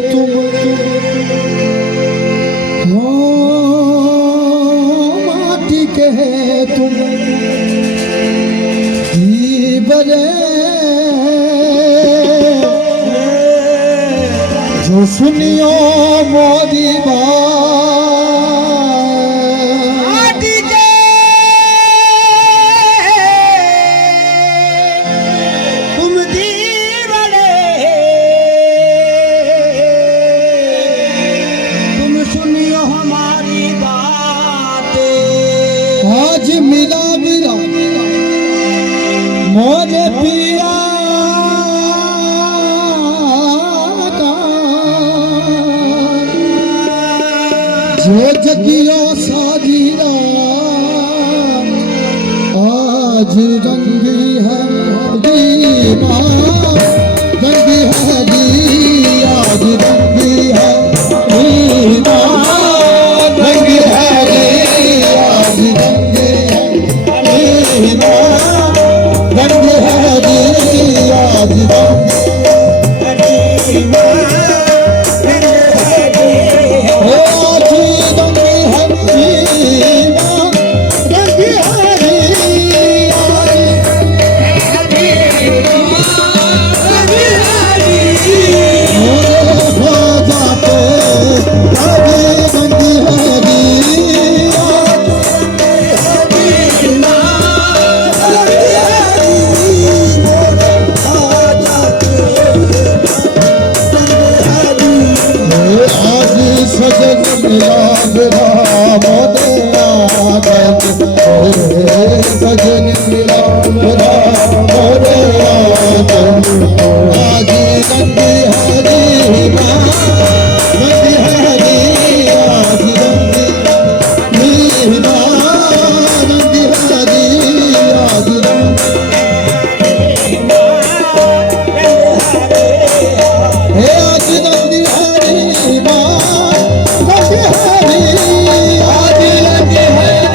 तुम हो माटी के तुम बरे जो सुनियो मोदी बात तुम दीवाने तुम सुनियो हमारी बात आज मिला मिला मोरे पिया का जो जगियो साजीरा आज रंगी है दीवा रंगी है दी आज रंगी है दीवा रंगी है दी आज रंगी है दीवा रंगी है दी आज सजन मिला मोरे आज रंगी हरी रंगी हरी आज रंगी रंगी हरी आज हे आज रंगी हरी रंगी हरी आज रंगी हरी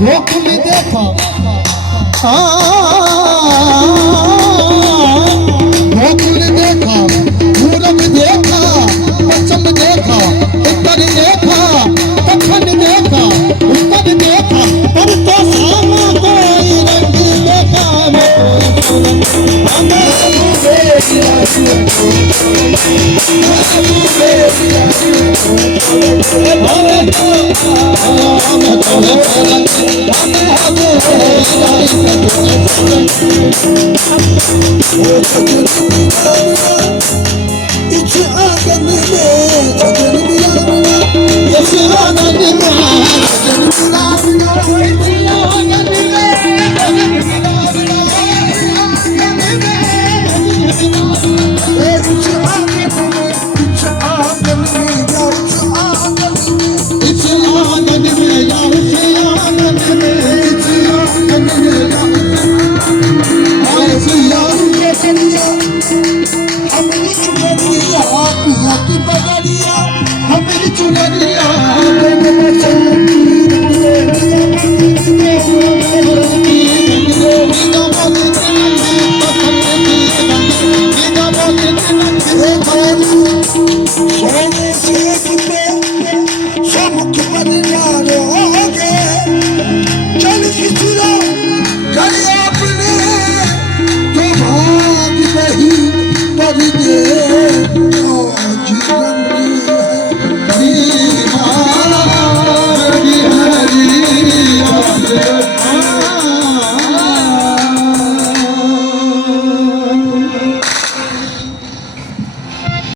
गोकुल देखा गोकुल देखा पूरब देखा पश्चिम देखा इस आंगन में सजन मिलाना इस आंगन में सजन मिलाना इस आंगन में सजन हमें चुनरिया सोने से